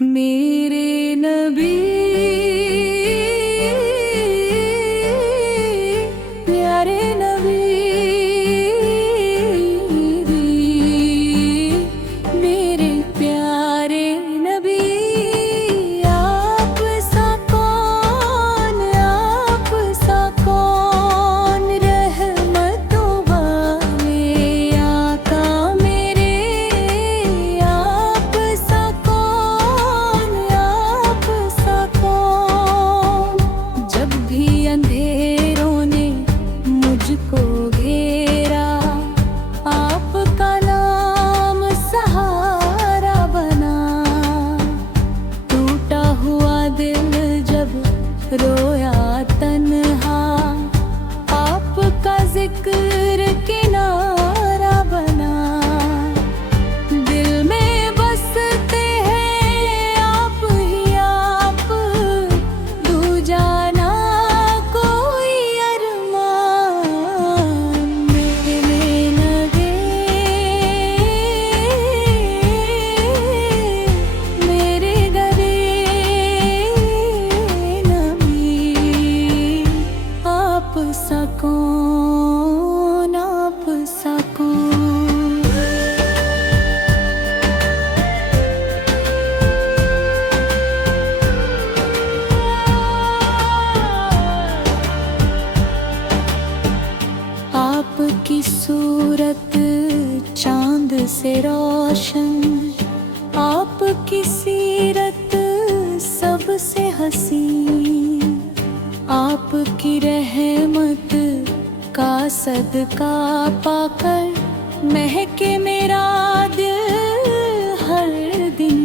मेरे नबी प्यारे नबी मेरे प्यारे नबी आप सा कौन रहमतों वाले आका मेरे आप सा कौन जब भी अंधेरों ने मुझको घेरा आपका नाम सहारा बना। टूटा हुआ दिल जब रोया तन्हा आपका जिक्र किनारा बना। दिल में बसते हैं आप ही आप, दूजा ना कोई अरमान। मेरे नबी मेरे गरे नबी आप सा कौन आप सा कौन। आपकी सूरत चांद से रोशन, आपकी सीरत सबसे हसीन। आपकी रहमत का सदका पाकर महके मेरा दिल हर दिन।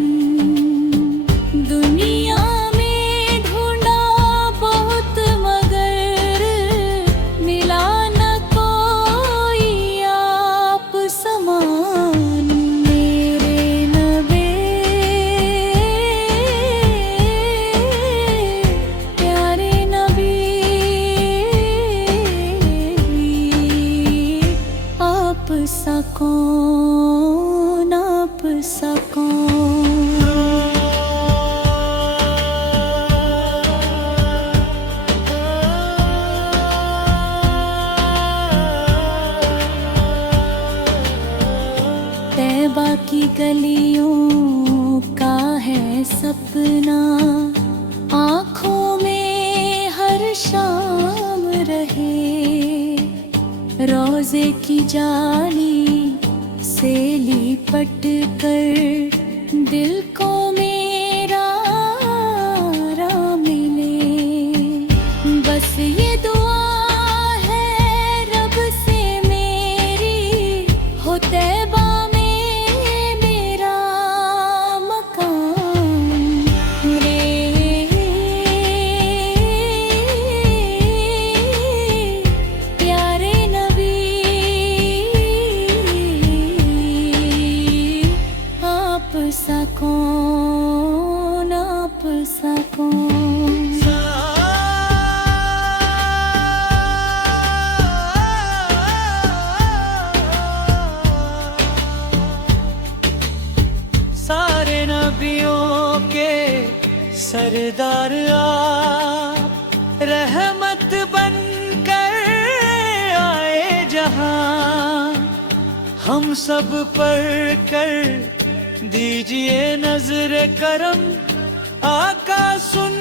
दुनिया में ढूंढा बहुत मगर मिला न कोई आप समान। मेरे नबी प्यारे नबी आप सा कौन आप सा कौन। तैबा की गलियों का है सपना, आँखों में हर शाम रहे। रोज़े की जाली से लिपट कर दिल को मेरा आराम मिले। बस ये दुआ है रब से मेरी, हो तैबा में मेरा मकान। मेरे प्यारे नबी आप सा कौन आप सा कौन। सारे नबियों के सरदार आप, रहमत बनकर आए जहां। हम सब पर कर दीजिए नजर करम, आका सुन